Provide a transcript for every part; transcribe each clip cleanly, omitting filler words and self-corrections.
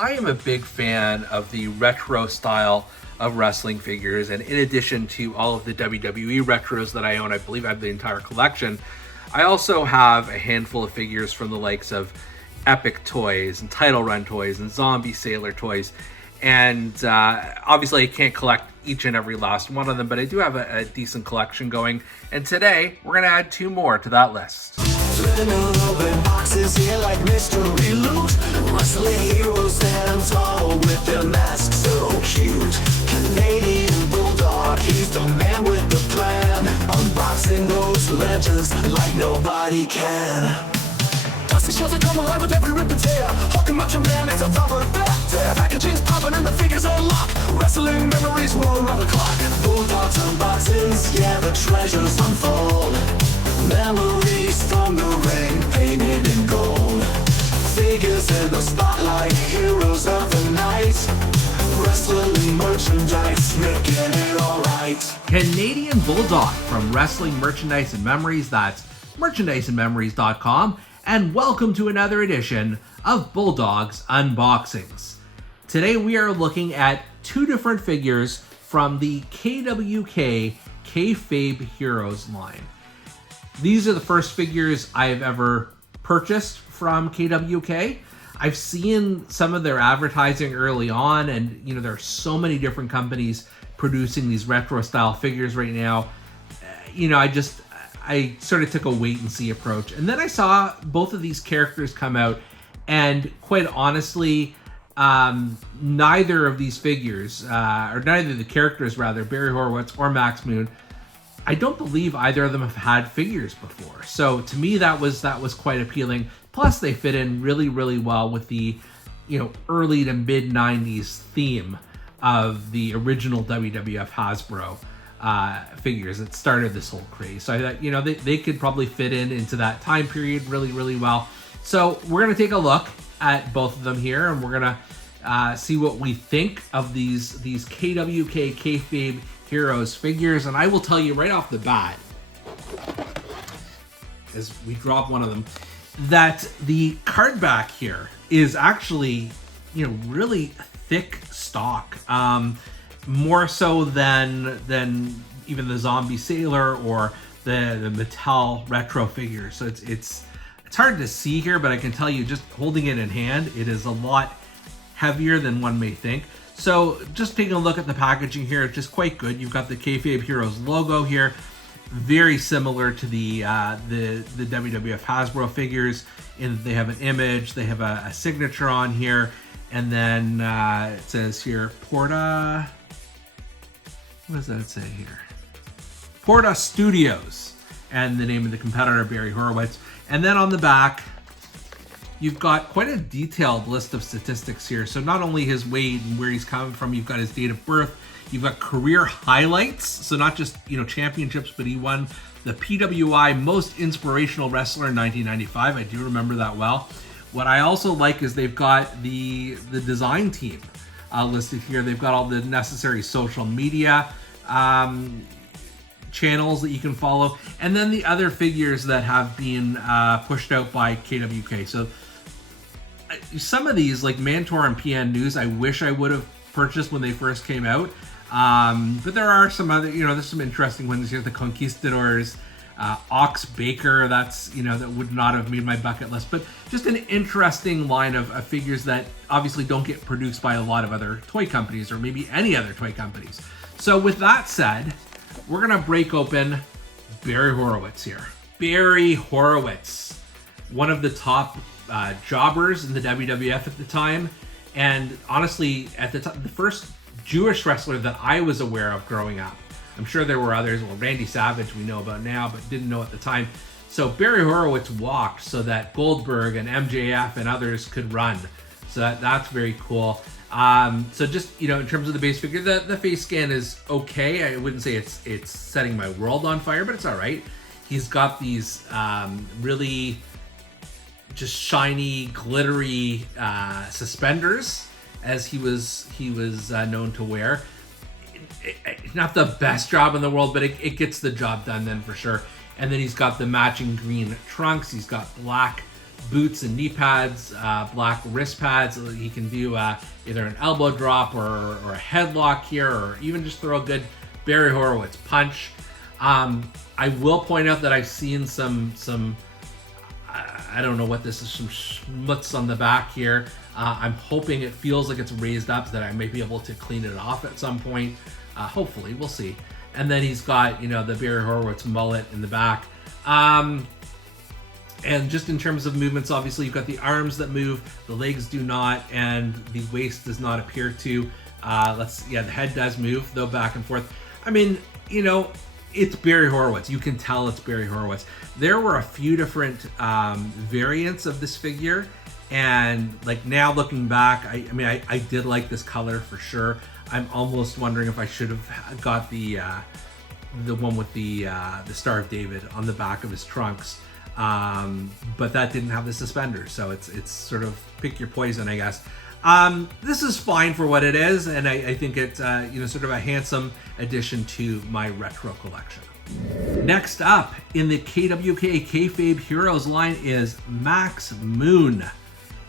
I am a big fan of the retro style of wrestling figures, and in addition to all of the WWE retros that I own, I believe I have the entire collection, I also have a handful of figures from the likes of Epic Toys and Title Run Toys and Zombie Sailor Toys. And obviously I can't collect each and every last one of them, but I do have a decent collection going. And today we're going to add 2 more to that list. Boxes here like mystery loot. Wrestling heroes stand tall with their masks so cute. Canadian Bulldog, he's the man with the plan. Unboxing those legends like nobody can. Dusty shows that come alive with every rip and tear. Hawking Macho Man is a thumper there. Packaging's popping and the figures are locked. Wrestling memories roll around the clock. Bulldogs unboxings, yeah, the treasures unfold. Memories from the ring, painted in gold. Figures in the spotlight, heroes of the night. Wrestling merchandise, making it alright. Canadian Bulldog from Wrestling Merchandise and Memories. That's merchandiseandmemories.com. And welcome to another edition of Bulldog's Unboxings. Today we are looking at 2 different figures from the KWK Kayfabe Heroes line. These are the first figures I've ever purchased from KWK. I've seen some of their advertising early on, and you know, there are so many different companies producing these retro style figures right now. I sort of took a wait and see approach. And then I saw both of these characters come out, and quite honestly, neither of these figures, or neither of the characters rather, Barry Horowitz or Max Moon, I don't believe either of them have had figures before. So to me, that was quite appealing. Plus, they fit in really, really well with the, early to mid '90s theme of the original WWF Hasbro figures that started this whole craze. So I thought, they could probably fit into that time period really, really well. So we're gonna take a look at both of them here, and we're gonna see what we think of these KWK Kayfabe Heroes figures. And I will tell you right off the bat, as we drop one of them, that the card back here is actually, really thick stock, more so than even the Zombie Sailor or the Mattel retro figure. So it's hard to see here, but I can tell you, just holding it in hand, it is a lot heavier than one may think. So just taking a look at the packaging here, it's just quite good. You've got the Kayfabe Heroes logo here, very similar to the WWF Hasbro figures, in that they have an image, they have a signature on here, and then it says here, Porta, what does that say here? Porta Studios, and the name of the competitor, Barry Horowitz. And then on the back, you've got quite a detailed list of statistics here. So not only his weight and where he's coming from, you've got his date of birth, you've got career highlights. So not just, championships, but he won the PWI Most Inspirational Wrestler in 1995. I do remember that well. What I also like is they've got the design team listed here. They've got all the necessary social media channels that you can follow, and then the other figures that have been pushed out by KWK. So some of these, like Mantor and PN News, I wish I would have purchased when they first came out. But there are some other, there's some interesting ones here. The Conquistadors, Ox Baker, that's, that would not have made my bucket list. But just an interesting line of figures that obviously don't get produced by a lot of other toy companies, or maybe any other toy companies. So with that said, we're going to break open Barry Horowitz here. Barry Horowitz, one of the top jobbers in the WWF at the time. And honestly, at the time, the first Jewish wrestler that I was aware of growing up. I'm sure there were others. Well, Randy Savage we know about now, but didn't know at the time. So Barry Horowitz walked so that Goldberg and MJF and others could run. So that's very cool. So just, in terms of the base figure, the face scan is okay. I wouldn't say it's setting my world on fire, but it's all right. He's got these really just shiny, glittery suspenders, as he was known to wear. Not the best job in the world, but it gets the job done then for sure. And then he's got the matching green trunks. He's got black boots and knee pads, black wrist pads. He can do either an elbow drop or a headlock here, or even just throw a good Barry Horowitz punch. I will point out that I've seen some I don't know what this is, some schmutz on the back here. I'm hoping it feels like it's raised up so that I may be able to clean it off at some point. Hopefully, we'll see. And then he's got, the Barry Horowitz mullet in the back. And just in terms of movements, obviously you've got the arms that move, the legs do not, and the waist does not appear to. The head does move though, back and forth. I mean, it's Barry Horowitz. You can tell it's Barry Horowitz. There were a few different variants of this figure, and like now looking back, I did like this color for sure. I'm almost wondering if I should have got the one with the Star of David on the back of his trunks, but that didn't have the suspenders, so it's sort of pick your poison, I guess. This is fine for what it is, and I think it's sort of a handsome addition to my retro collection. Next up in the KWK Kayfabe Heroes line is Max Moon.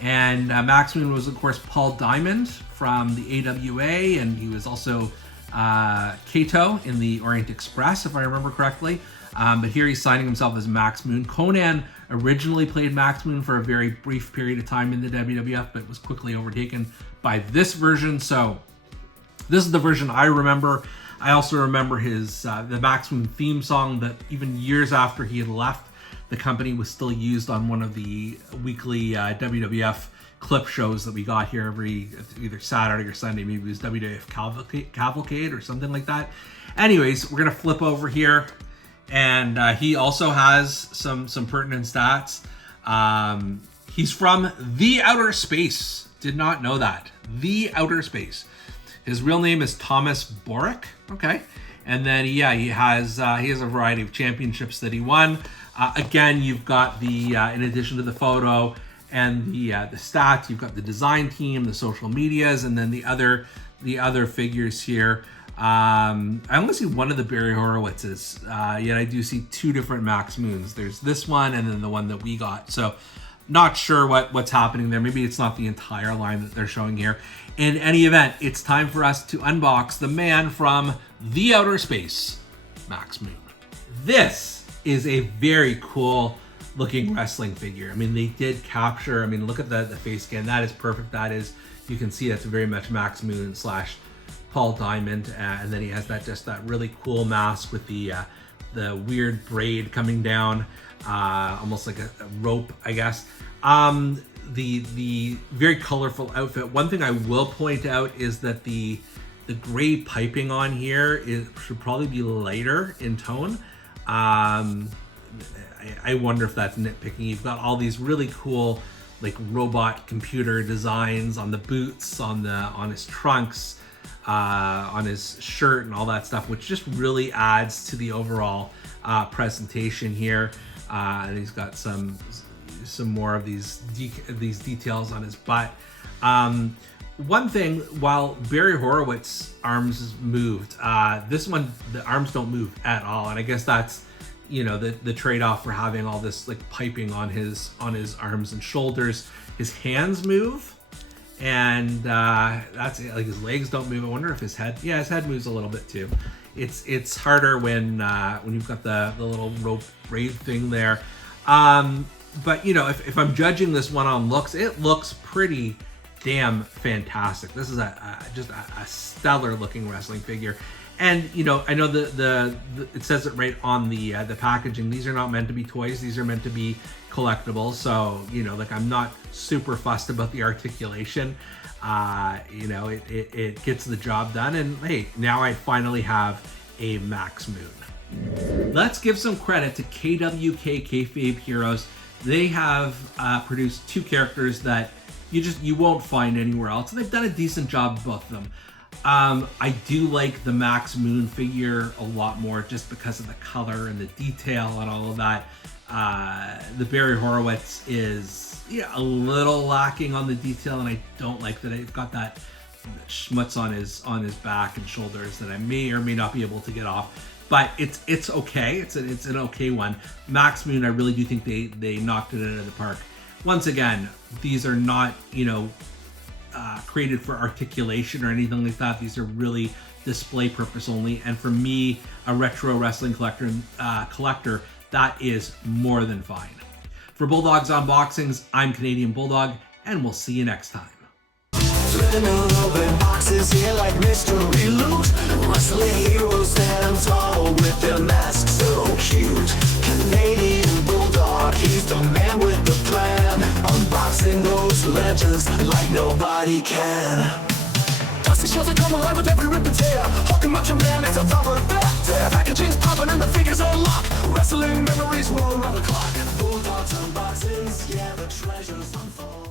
And Max Moon was, of course, Paul Diamond from the AWA, and he was also Kato in the Orient Express, if I remember correctly. But here he's signing himself as Max Moon. Conan originally played Max Moon for a very brief period of time in the WWF, but was quickly overtaken by this version. So this is the version I remember. I also remember his the Max Moon theme song that even years after he had left the company was still used on one of the weekly WWF clip shows that we got here every either Saturday or Sunday. Maybe it was WWF Cavalcade or something like that. Anyways, we're gonna flip over here, and he also has some pertinent stats. He's from the outer space. Did not know that. The outer space. His real name is Thomas Borick. Okay, and then he has a variety of championships that he won. Again, you've got the in addition to the photo and the stats, you've got the design team, the social medias, and then the other figures here. I only see one of the Barry Horowitzes, yet I do see two different Max Moons. There's this one and then the one that we got. So not sure what's happening there. Maybe it's not the entire line that they're showing here. In any event, it's time for us to unbox the man from the outer space, Max Moon. This is a very cool looking wrestling figure. I mean, they did capture, look at the face scan. That is perfect. That is, you can see that's very much Max Moon / Paul Diamond. And then he has that really cool mask with the weird braid coming down, almost like a rope, I guess. The very colorful outfit. One thing I will point out is that the gray piping on here should probably be lighter in tone. I wonder if that's nitpicking. You've got all these really cool like robot computer designs on the boots, on his trunks, on his shirt and all that stuff, which just really adds to the overall presentation here. And he's got some more of these details on his butt. One thing, while Barry Horowitz arms moved, this one, the arms don't move at all. And I guess that's, the trade-off for having all this like piping on his arms and shoulders. His hands move, and that's it. Like his legs don't move. I wonder if his head moves a little bit too. It's harder when you've got the little rope braid thing there. But if I'm judging this one on looks, it looks pretty damn fantastic. This is just a stellar looking wrestling figure. And I know the it says it right on the packaging. These are not meant to be toys. These are meant to be collectibles. So I'm not super fussed about the articulation. It gets the job done. And hey, now I finally have a Max Moon. Let's give some credit to KWK Kayfabe Heroes. They have produced two characters that you won't find anywhere else. And they've done a decent job of both of them. I do like the Max Moon figure a lot more just because of the color and the detail and all of that. The Barry Horowitz is a little lacking on the detail, and I don't like that I've got that schmutz on his back and shoulders that I may or may not be able to get off. But it's okay. It's an okay one. Max Moon, I really do think they knocked it out of the park. once again, these are not, created for articulation or anything like that. These are really display purpose only. And for me, a retro wrestling collector, that is more than fine. For Bulldog's Unboxings, I'm Canadian Bulldog, and we'll see you next time. Boxes here like mystery loot. Wrestling heroes stand tall with their masks so cute. Canadian Bulldog, he's the man with the plan. Unboxing those legends like nobody can. Dusty shows that come alive with every rip and tear. Hulk and Macho Man, it's a thumper back there. Packaging's popping and the figures unlock. Wrestling memories roll around the clock. Bulldog's unboxings, yeah, the treasures unfold.